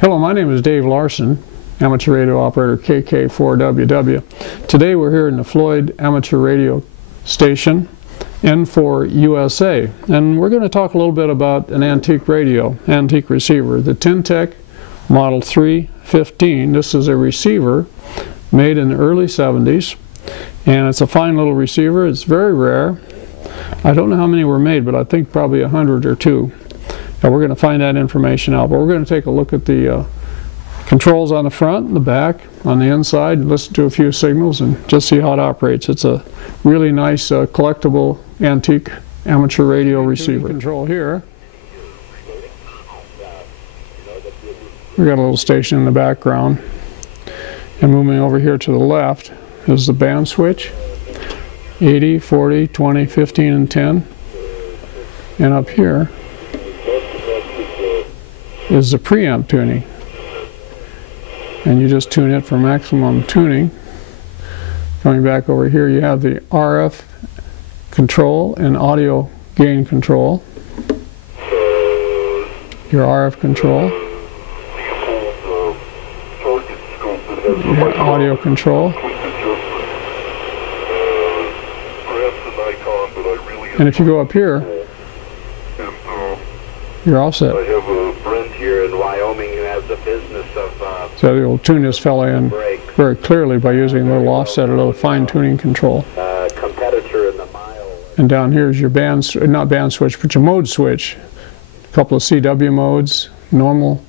Hello, my name is Dave Larsen, amateur radio operator KK4WW. Today we're here in the Floyd amateur radio station, N4 USA, and we're going to talk a little bit about an antique radio, antique receiver, the Ten Tec Model 315. This is a receiver made in the early 70s, and it's a fine little receiver. It's very rare. I don't know how many were made, but I think probably 100 or two. We're going to find that information out, but we're going to take a look at the controls on the front and the back, on the inside, and listen to a few signals and just see how it operates. It's a really nice collectible antique amateur radio receiver. Control here. We've got a little station in the background, and moving over here to the left is the band switch, 80, 40, 20, 15, and 10, and up here is the preamp tuning, and you just tune it for maximum tuning. Coming back over here, you have the RF control and audio gain control, your RF control, your audio control, and if you go up here, you're all set. So you'll tune this fella in very clearly by using a little offset, a little fine tuning control. And down here is your band, not band switch, but your mode switch. A couple of CW modes, normal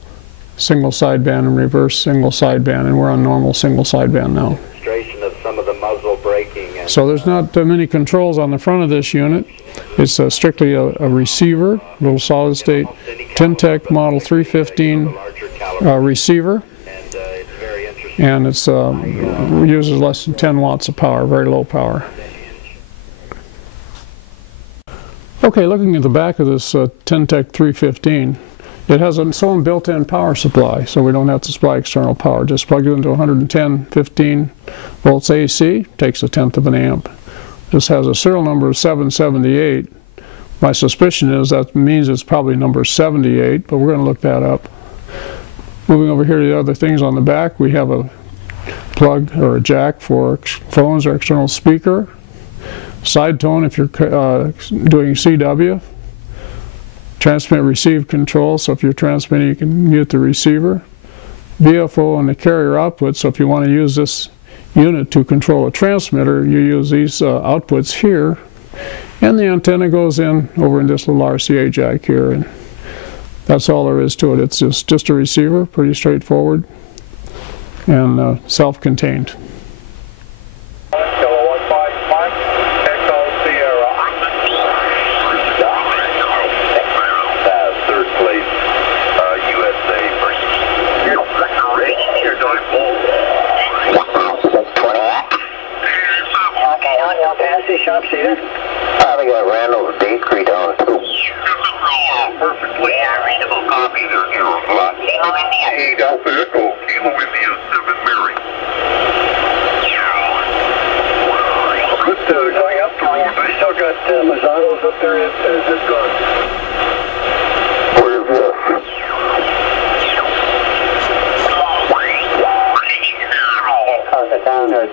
single sideband and reverse single sideband, and we're on normal single sideband now. So there's not many controls on the front of this unit. It's strictly a receiver, little solid state Ten Tec Model 315 receiver, and it's uses less than 10 watts of power, very low power. Okay, looking at the back of this Ten Tec 315, it has its own built-in power supply, so we don't have to supply external power. Just plug it into 110, 15 volts AC, takes 1/10 of an amp. This has a serial number of 778. My suspicion is that means it's probably number 78, but we're going to look that up. Moving over here to the other things on the back, we have a plug or a jack for phones or external speaker, side tone if you're doing CW, transmit receive control, so if you're transmitting you can mute the receiver, VFO and the carrier output, so if you want to use this unit to control a transmitter, you use these outputs here, and the antenna goes in over in this little RCA jack here, and that's all there is to it. It's just a receiver, pretty straightforward, and self-contained. We got Randall's bakery down too. Perfectly readable copy there, Kilo India. Delta Echo, Kilo India 7 Mary. Good going up. I still got Mazzanos up there. Is it gone? Where's this? Down there,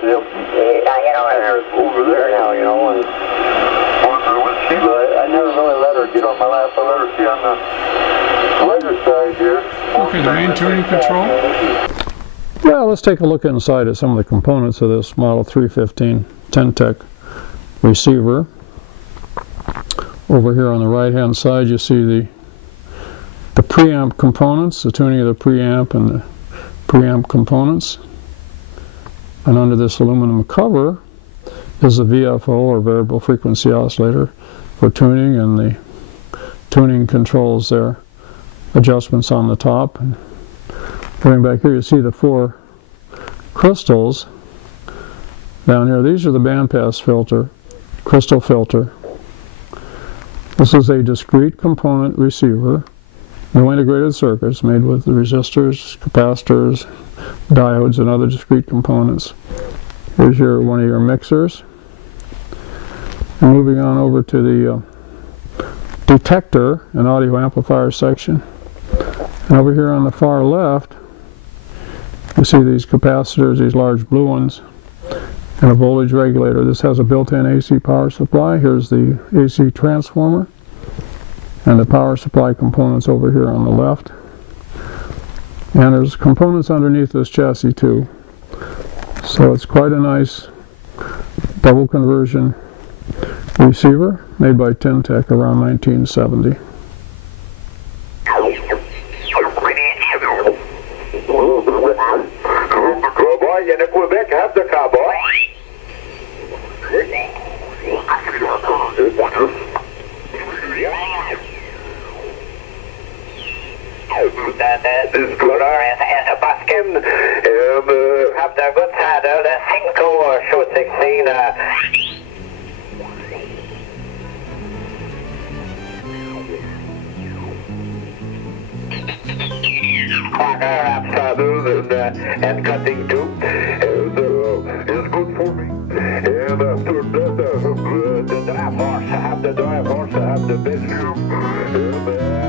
over there now, you know. And I never really let her get on my lap. I let her see on the lighter side here. Okay, the main tuning control. Yeah, let's take a look inside at some of the components of this Model 315 Ten Tec receiver. Over here on the right hand side you see the preamp components, the tuning of the preamp and the preamp components. And under this aluminum cover is the VFO, or variable frequency oscillator, for tuning, and the tuning controls there, adjustments on the top. And going back here, you see the 4 crystals down here. These are the bandpass filter, crystal filter. This is a discrete component receiver, no integrated circuits, made with the resistors, capacitors, diodes, and other discrete components. Here's one of your mixers. And moving on over to the detector and audio amplifier section. And over here on the far left, you see these capacitors, these large blue ones, and a voltage regulator. This has a built-in AC power supply. Here's the AC transformer, and the power supply components over here on the left. And there's components underneath this chassis too. So it's quite a nice double conversion receiver made by Ten Tec around 1970. This scooter is a buskin. Have the good side of the 5 or show 16. Clocker, absolute, and cutting tube is good for me. And after that, the drive horse, I have the drive horse, I have the bedroom.